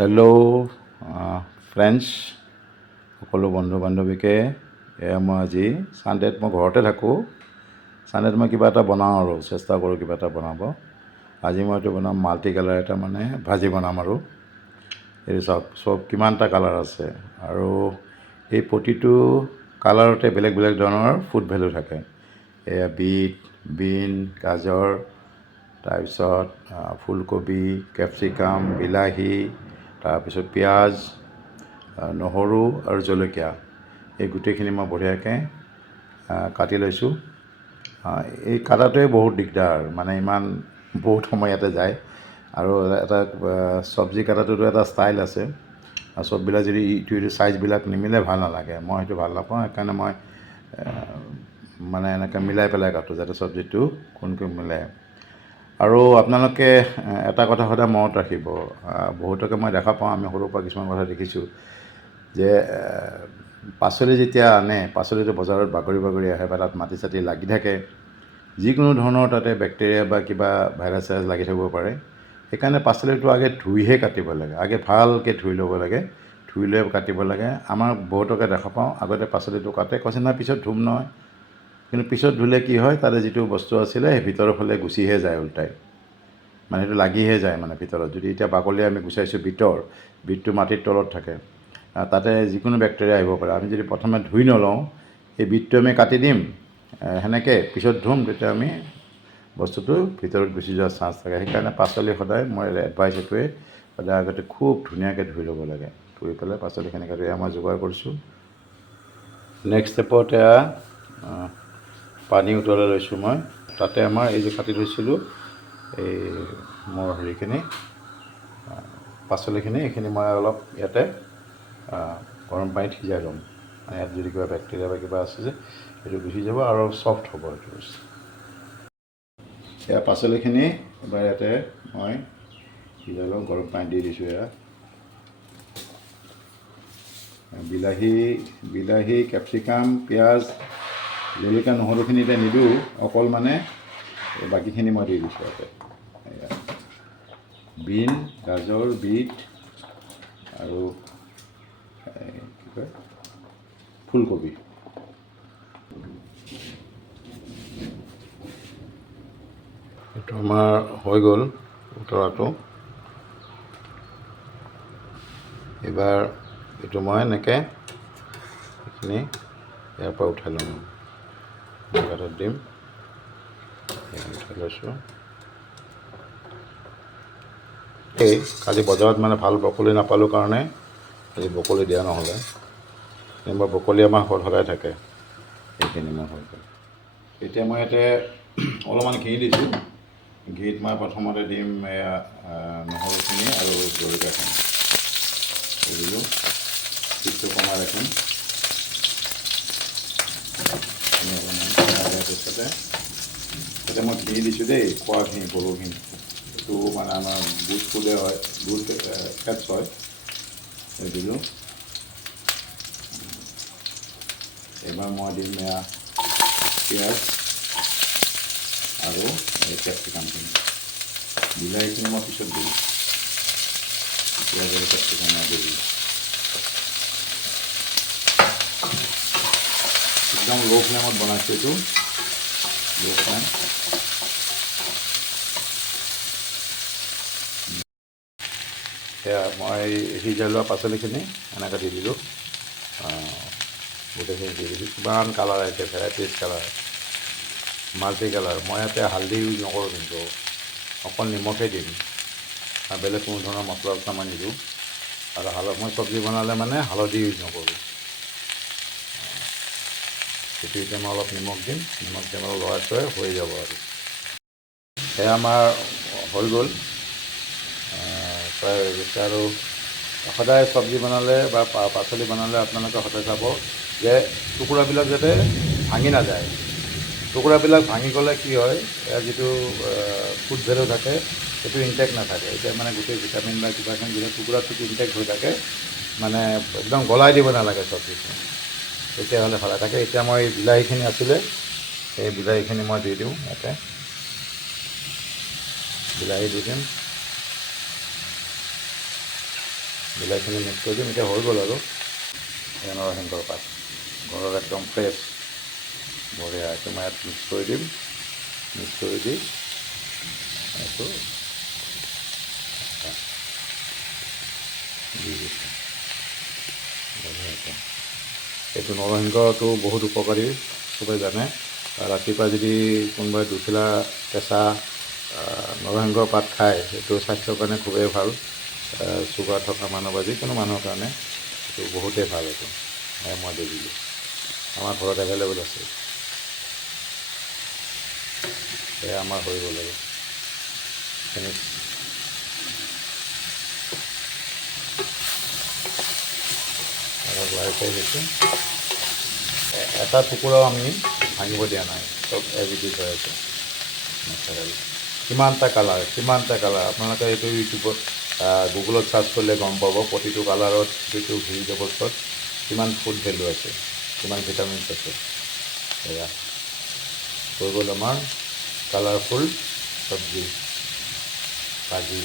Hello' friends, সকলো বন্ধু বান্ধৱীকে মই আজি ছানডেত মই ঘৰতে থাকোঁ। ছানডেত মই কিবা এটা বনাওঁ আৰু চেষ্টা কৰোঁ কিবা এটা বনাব। আজি মই এইটো বনাম মাল্টি কালাৰ এটা ভাজি বনাম আৰু এইটো চব কিমানটা কালাৰ আছে আৰু এই প্ৰতিটো কালাৰতে বেলেগ বেলেগ ধৰণৰ ফুড ভেলু থাকে। এয়া বিন, গাজৰ, তাৰপিছত ফুলকবি, কেপচিকাম, বিলাহী, তাৰপিছত পিঁয়াজ, নহৰু আৰু জলকীয়া, এই গোটেইখিনি মই বঢ়িয়াকৈ কাটি লৈছোঁ। এই কাটাটোৱে বহুত দিগদাৰ, ইমান বহুত সময় ইয়াতে যায়। আৰু এটা চব্জি কাটাটোতো এটা ষ্টাইল আছে, আৰু চববিলাক যদি ইটো চাইজবিলাক নিমিলে ভাল নালাগে। মই সেইটো ভাল নাপাওঁ, সেইকাৰণে মই এনেকৈ মিলাই পেলাই কাটোঁ যাতে চব্জিটো কোনকৈ মিলে। আৰু আপোনালোকে এটা কথা সদায় মনত ৰাখিব, বহুতকে মই দেখা পাওঁ, আমি সৰুৰ পৰা কিছুমান কথা দেখিছোঁ যে পাচলি যেতিয়া আনে, পাচলিটো বজাৰত বাগৰি বাগৰি আহে বা তাত মাটি চাটি লাগি থাকে, যিকোনো ধৰণৰ তাতে বেক্টেৰিয়া বা কিবা ভাইৰাছ চাইৰাছ লাগি থাকিব পাৰে। সেইকাৰণে পাচলিটো আগে ধুইহে কাটিব লাগে, আগে ভালকৈ ধুই ল'ব লাগে, ধুই লৈ কাটিব লাগে। আমাৰ বহুতকে দেখা পাওঁ আগতে পাচলিটো কাটে, কৈছে নহয় পিছত ধুম নহয়, কিন্তু পিছত ধুলে কি হয়, তাতে যিটো বস্তু আছিলে সেই ভিতৰৰ ফালে গুচিহে যায় উল্টাই, সেইটো লাগিহে যায় ভিতৰত। যদি এতিয়া বাকলি আমি গুচাইছোঁ, বিটটো মাটিৰ তলত থাকে, তাতে যিকোনো বেক্টেৰিয়া আহিব পাৰে। আমি যদি প্ৰথমে ধুই নলওঁ, সেই বিটটো আমি কাটি দিম, সেনেকৈ পিছত ধুম, তেতিয়া আমি বস্তুটো ভিতৰত গুচি যোৱাৰ চান্স থাকে। সেইকাৰণে পাচলি সদায় মই এডভাইচ এইটোৱে, সদায় আগতে খুব ধুনীয়াকৈ ধুই ল'ব লাগে। ধুই পেলাই পাচলিখিনি কাটি মই যোগাৰ কৰিছোঁ। নেক্সট ষ্টেপত এয়া পানী উতলাই লৈছোঁ মই। তাতে আমাৰ এই যে কাটি থৈছিলোঁ এই মোৰ হেৰিখিনি পাচলিখিনি, এইখিনি মই অলপ ইয়াতে গৰম পানীত সিজাই ল'ম। ইয়াত যদি কিবা বেক্টেৰিয়া বা কিবা আছে যে সেইটো গুচি যাব আৰু চফ্ট হ'ব এইটো বস্তু। এয়া পাচলিখিনি এবাৰ ইয়াতে মই সিজাই লওঁ, গৰম পানী দি দিছোঁ। এয়া বিলাহী, কেপচিকাম, পিঁয়াজ, জলকীয়া, নহৰুখিনি এতিয়া নিদিওঁ, অকল বাকীখিনি মই দি দিছোঁ ইয়াতে। বিন, গাজৰ, বিট আৰু কি কয় ফুলকবি। এইটো আমাৰ হৈ গ'ল উতলাটো। এইবাৰ এইটো মই এনেকৈ এইখিনি ইয়াৰ পৰা উঠাই ল'ম, গাঁতত দিম, উঠাই লৈছোঁ। কালি বজাৰত ভাল ব্ৰকলি নাপালোঁ কাৰণে আজি ব্ৰকলি দিয়া নহ'লে, মই ব্ৰকলি আমাৰ ঘৰত সদায় থাকে। এইখিনি মই হৈ গ'ল। এতিয়া মই ইয়াতে অলপমান ঘি দিছোঁ। ঘিত মই প্ৰথমতে দিম এয়া নহৰুখিনি আৰু জলকীয়াখিনি দিলোঁ, পিছটো কমাই ৰাখিম। পিছতে তাতে মই ঘি দিছোঁ দেই, খোৱা ঘি, গৰু ঘি। এইটো আমাৰ গুড ফুডে হয়, গুড ফেটছ হয়, দিলোঁ। এইবাৰ মই দিম এয়া পিঁয়াজ আৰু কেপচিকামখিনি। বিলাহীখিনি মই পিছত দিলোঁ, পিঁয়াজ আৰু কেপচিকাম মই দিলোঁ। একদম ল' ফ্লেমত বনাইছোঁ এইটো, ল' ফ্লেম। সেয়া মই সিজাই লোৱা পাচলিখিনি এনেকৈ দি দিলোঁ, গোটেইখিনি দি দিলোঁ। কিমান কালাৰ আহিছে, ভেৰাইটিজ কালাৰ, মাল্টি কালাৰ। মই ইয়াতে হালধি ইউজ নকৰোঁ, কিন্তু অকল নিমখেই দিম, আৰু বেলেগ কোনো ধৰণৰ মছলা চছলা মই নিদিওঁ। আৰু মই চব্জি বনালে হালধি ইউজ নকৰোঁ। সেইটো এতিয়া মই অলপ নিমখ দিম, নিমখ দি অলপ লৰাই চৰাই হৈ যাব আৰু সেয়া আমাৰ হৈ গ'ল, প্ৰায় হৈ গৈছে। আৰু সদায় চব্জি বনালে বা পাচলি বনালে আপোনালোকে সদায় চাব যে টুকুৰাবিলাক যাতে ভাঙি নাযায়। টুকুৰাবিলাক ভাঙি গ'লে কি হয়, ইয়াৰ যিটো ফুড ভেলু থাকে সেইটো ইনটেক্ট নাথাকে। এতিয়া গোটেই ভিটামিন বা কিবাখিনি যেতিয়া টুকুৰাটো ইনটেক্ট হৈ থাকে, একদম গলাই দিব নালাগে চব্জিখিনি, তেতিয়াহ'লে ভালে থাকে। এতিয়া মই বিলাহীখিনি আছিলে, সেই বিলাহীখিনি মই দি দিওঁ ইয়াতে, বিলাহী দি দিম। বিলাহীখিনি মিক্স কৰি দিম। এতিয়া হৈ গ'ল আৰু নৰসিংহৰ পাত ঘৰৰ একদম ফ্ৰেছ বঢ়িয়া, এইটো মই ইয়াত মিক্স কৰি দিম। মিক্স কৰি দি এইটো দি দিছোঁ। বঢ়িয়াকৈ এইটো নৰসিংহটো বহুত উপকাৰী, চবেই জানে। ৰাতিপুৱা যদি কোনোবাই দুখিলা কেঁচা নৰসিংহৰ পাত খায়, সেইটো স্বাস্থ্যৰ কাৰণে খুবেই ভাল। চুগাৰ থকা মানুহ বা যিকোনো মানুহৰ কাৰণে এইটো বহুতেই ভাল। এইটো মই দি দিলোঁ, আমাৰ ঘৰত এভেইলেবল আছে। সেয়া আমাৰ হৈ গ'ল আৰু ফিনিছ। লাৰি চাৰি দিছোঁ, এটা টুকুৰাও আমি ভাঙিব দিয়া নাই, চব এভিডিট হৈ আছে নেচাৰেল। কিমানটা কালাৰ আপোনালোকে এইটো ইউটিউবত গুগলত চাৰ্চ কৰিলে গম পাব, প্ৰতিটো কালাৰত যিটো ভেজিটেবলছত কিমান ফুড ভেলু আছে, কিমান ভিটামিনছ আছে। এয়া হৈ গ'ল আমাৰ কালাৰফুল চব্জি ভাজি।